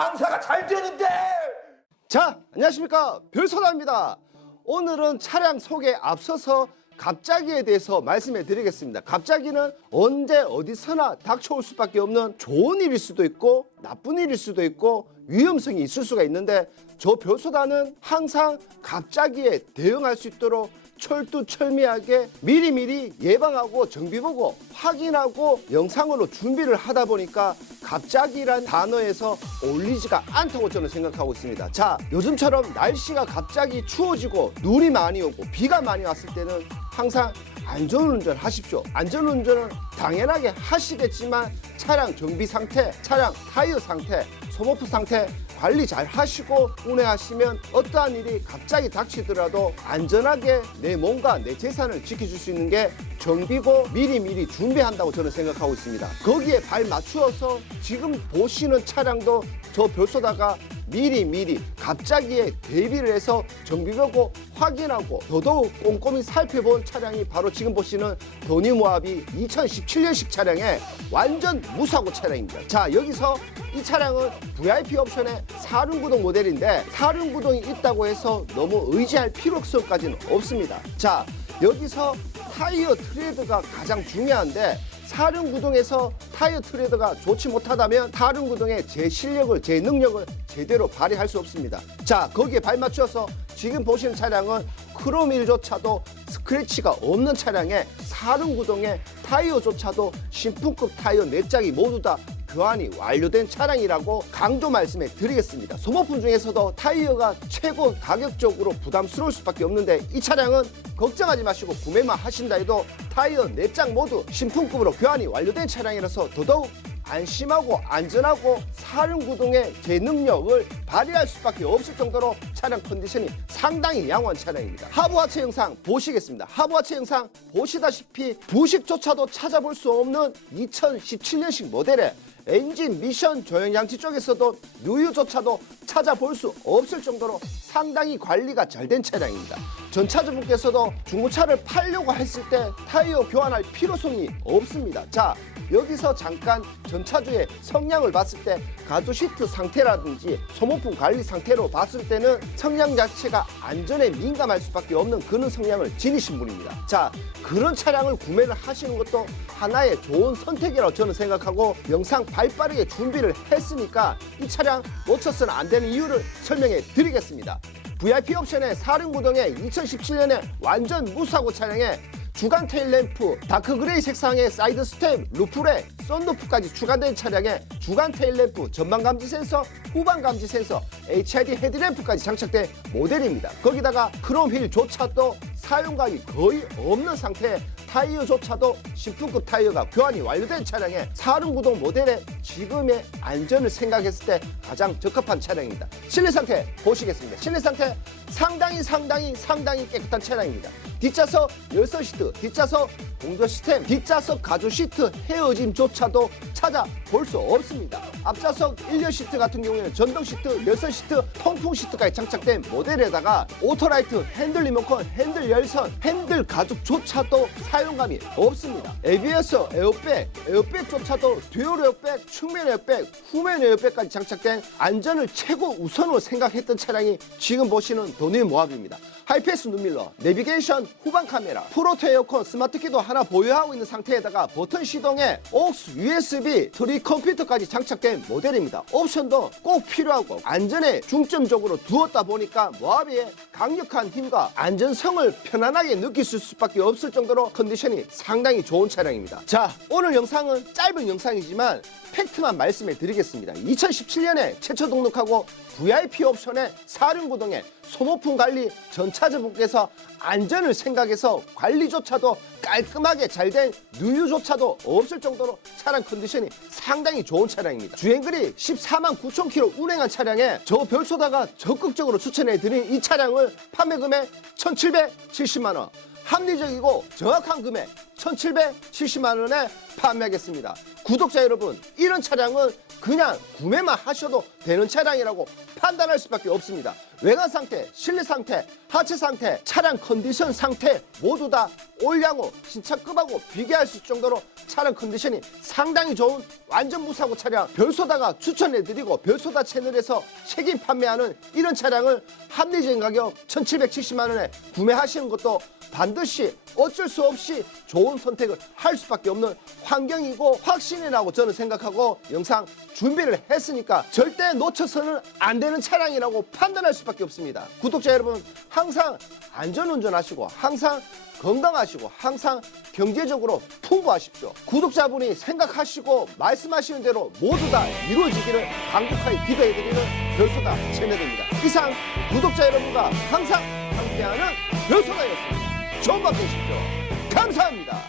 장사가 잘 되는데. 자, 안녕하십니까. 별소다입니다. 오늘은 차량 소개 앞서서 갑자기에 대해서 말씀해 드리겠습니다. 갑자기는 언제 어디서나 닥쳐올 수밖에 없는 좋은 일일 수도 있고 나쁜 일일 수도 있고 위험성이 있을 수가 있는데 저 별소다는 항상 갑자기에 대응할 수 있도록 철두철미하게 미리미리 예방하고 정비보고 확인하고 영상으로 준비를 하다 보니까 갑자기란 단어에서 어울리지가 않다고 저는 생각하고 있습니다. 자, 요즘처럼 날씨가 갑자기 추워지고 눈이 많이 오고 비가 많이 왔을 때는 항상 안전운전 하십시오. 안전운전은 당연하게 하시겠지만 차량 정비 상태, 차량 타이어 상태, 소모프 상태 관리 잘 하시고 운행하시면 어떠한 일이 갑자기 닥치더라도 안전하게 내 몸과 내 재산을 지켜줄 수 있는 게 정비고 미리미리 준비한다고 저는 생각하고 있습니다. 거기에 발 맞추어서 지금 보시는 차량도 저 별소다가 미리 미리 갑자기에 대비를 해서 정비보고 확인하고 더더욱 꼼꼼히 살펴본 차량이 바로 지금 보시는 도니 모하비 2017년식 차량의 완전 무사고 차량입니다. 자 여기서 이 차량은 VIP 옵션의 사륜구동 모델인데 사륜구동이 있다고 해서 너무 의지할 필요성까지는 없습니다. 자 여기서 타이어 트레드가 가장 중요한데 사륜 구동에서 타이어 트레드가 좋지 못하다면 사륜 구동의 제 실력을 제 능력을 제대로 발휘할 수 없습니다. 자 거기에 발맞춰서 지금 보시는 차량은 크롬1조차도 스크래치가 없는 차량에 사륜 구동의 타이어조차도 신품급 타이어 네 짝이 모두 다 교환이 완료된 차량이라고 강조 말씀해 드리겠습니다. 소모품 중에서도 타이어가 최고 가격적으로 부담스러울 수밖에 없는데 이 차량은 걱정하지 마시고 구매만 하신다 해도 타이어 네짝 모두 신품급으로 교환이 완료된 차량이라서 더더욱 안심하고 안전하고 사륜 구동의 제 능력을 발휘할 수밖에 없을 정도로 차량 컨디션이 상당히 양호한 차량입니다. 하부 하체 영상 보시겠습니다. 하부 하체 영상 보시다시피 부식조차도 찾아볼 수 없는 2017년식 모델의 엔진 미션 조형 장치 쪽에서도 누유조차도 찾아볼 수 없을 정도로 상당히 관리가 잘 된 차량입니다. 전차주분께서도 중고차를 팔려고 했을 때 타이어 교환할 필요성이 없습니다. 자, 여기서 잠깐 전차주의 성향을 봤을 때 가주 시트 상태라든지 소모품 관리 상태로 봤을 때는 성향 자체가 안전에 민감할 수밖에 없는 그런 성향을 지니신 분입니다. 자, 그런 차량을 구매를 하시는 것도 하나의 좋은 선택이라고 저는 생각하고 영상 발빠르게 준비를 했으니까 이 차량 놓쳐서는 안 되는 이유를 설명해 드리겠습니다. VIP 옵션의 사륜구동의 2017년에 완전 무사고 차량에 주간 테일 램프, 다크 그레이 색상의 사이드 스텝, 루프레, 썬루프까지 추가된 차량에 주간 테일 램프, 전방 감지 센서, 후방 감지 센서, HID 헤드램프까지 장착된 모델입니다. 거기다가 크롬 휠조차도 사용감이 거의 없는 상태에 타이어조차도 신품급 타이어가 교환이 완료된 차량에 사륜구동 모델의 지금의 안전을 생각했을 때 가장 적합한 차량입니다. 실내 상태 보시겠습니다. 실내 상태 상당히 상당히 상당히 깨끗한 차량입니다. 뒷좌석 열선 시트, 뒷좌석 공조 시스템, 뒷좌석 가죽 시트 헤어짐조차도 찾아볼 수 없습니다. 앞좌석 1열 시트 같은 경우에는 전동 시트, 열선 시트, 통풍 시트까지 장착된 모델에다가 오토라이트, 핸들 리모컨, 핸들 열선, 핸들 가죽조차도 사용감이 없습니다. ABS, 에어백, 에어백조차도 듀얼 에어백, 측면 에어백, 후면 에어백까지 장착된 안전을 최고 우선으로 생각했던 차량이 지금 보시는 도니 모합입니다. 하이패스 눈밀러, 내비게이션, 후방 카메라, 프로토 에어컨, 스마트키도 하나 보유하고 있는 상태에다가 버튼 시동에 aux, USB, 트리 컴퓨터까지 장착된 모델입니다. 옵션도 꼭 필요하고 안전에 중점적으로 두었다 보니까 모하비의 강력한 힘과 안전성을 편안하게 느낄 수밖에 없을 정도로 컨디션이 상당히 좋은 차량입니다. 자, 오늘 영상은 짧은 영상이지만 팩트만 말씀해 드리겠습니다. 2017년에 최초 등록하고 VIP 옵션의 사륜구동에 소모품 관리 전차 주분께서 안전을 생각해서 관리조차도 깔끔하게 잘 된 누유조차도 없을 정도로 차량 컨디션이 상당히 좋은 차량입니다. 주행거리 14만 9천 킬로 운행한 차량에 저 별소다가 적극적으로 추천해 드린 이 차량을 판매 금액 1,770만 원. 합리적이고 정확한 금액 1,770만 원에 판매하겠습니다. 구독자 여러분, 이런 차량은 그냥 구매만 하셔도 되는 차량이라고 판단할 수밖에 없습니다. 외관 상태, 실내 상태, 하체 상태, 차량 컨디션 상태 모두 다 올량호 신차급하고 비교할 수 있을 정도로 차량 컨디션이 상당히 좋은 완전 무사고 차량 별소다가 추천해드리고 별소다 채널에서 책임 판매하는 이런 차량을 합리적인 가격 1770만 원에 구매하시는 것도 반드시 어쩔 수 없이 좋은 선택을 할 수밖에 없는 환경이고 확신이라고 저는 생각하고 영상 준비를 했으니까 절대 놓쳐서는 안 되는 차량이라고 판단할 수밖에 없습니다. 구독자 여러분 항상 안전운전 하시고 항상 건강하시고 항상 경제적으로 풍부하십시오. 구독자분이 생각하시고 말씀하시는 대로 모두 다 이루어지기를 간곡하게 기도해드리는 별소다 채널입니다. 이상 구독자 여러분과 항상 함께하는 별소다였습니다. 좋은 밤 되십시오. 감사합니다.